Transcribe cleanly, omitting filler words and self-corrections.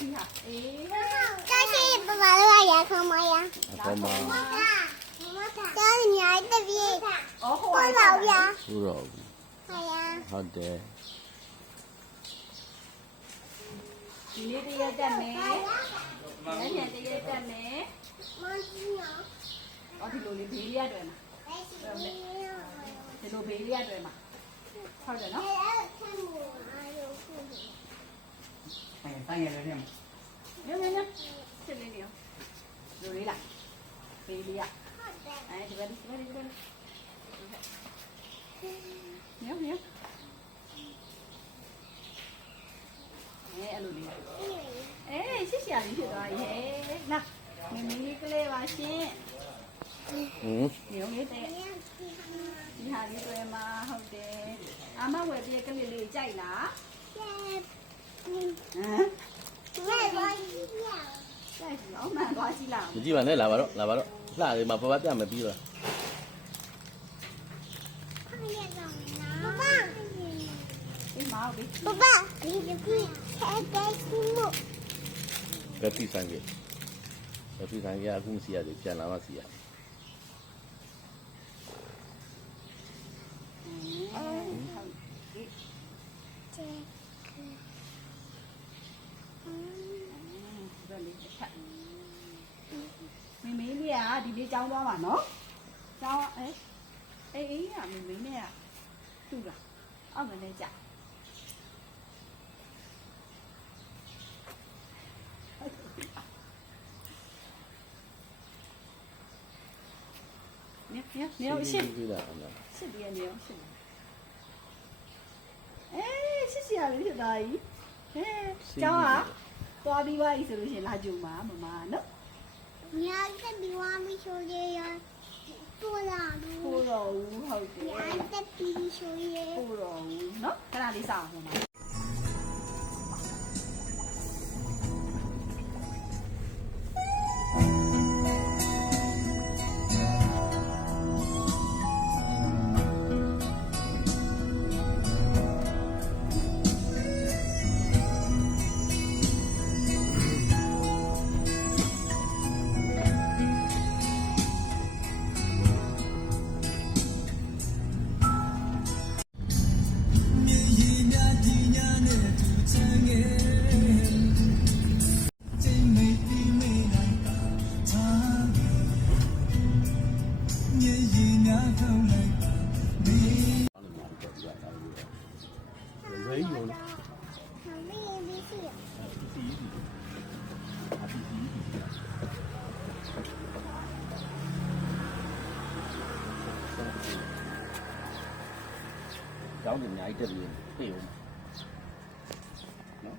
ဒီဟာအေးဒါရှိပပလို့ရခေါ်မရခေါ်မဒါညာတပြေးအော်ဟိုဟုတ်ပါဗျာဟုတ်တော့ဟုတ်တယ်ဒီနေ့တရက်တက်မယ်ညညတရက်တက်မယ်အော်ဒီလိုလေးဘေးလေးရတယ်မှာဒီလိုဘေးလေးရတယ်မှာဟုတ်တယ်နော်ဆိုင်ရတယ်နဲ့ညညညချက်လေးနေရောလိုလေးလားဘေးလေးရအဲဒီဘက်ညညအဲ့လိုလေးရှစ်ရှာလေးဖြစ်သွားရဲ့လာမမီးကလေးပါရှင်ညုံလေးတဲ့ဒီဟာလေးတွေ့မှာဟုတ်တယ်အမဝယ်ပြကလေးလေးကြိုက်လားဟမ်ဝဲဝဲကြီးရကြိုက်ရောမှန်သွားကြည့်လားမကြည့်ပါနဲ့လာပါတော့လှတယ်မှာပပပြမပြီးတော့အေးမောင်ဘေးပပဒီဒီခဲခဲစီမို့ကတိဆိုင်ကအခုစီရတယ်ပြန်လာမှစီရမမေးလေးကဒီလေးကြောင်းသွားပါနော်ကြောင်းအေးကမမေးနဲ့ကတူလားအောက်ကနေကြနေရှစ်ပြီးရနေအောင်ရှစ်ရှစ်စီရလေးဖြစ်သွားပြီကျောင်းကသွားပြီးပါပြီဆိုလို့ရှိရင်လာကြုံပါမမနော်ညာတက်ပြီးဝါမရှိုးရပို့လာပို့တော့ဟုတ်တယ်ညာတက်ပြီးရှိုးရပို့တော့နော်ခဏလေးစောင့်ပါကျောင်းကြီးအများကြီးတက်ပြီးပြေဦးနော်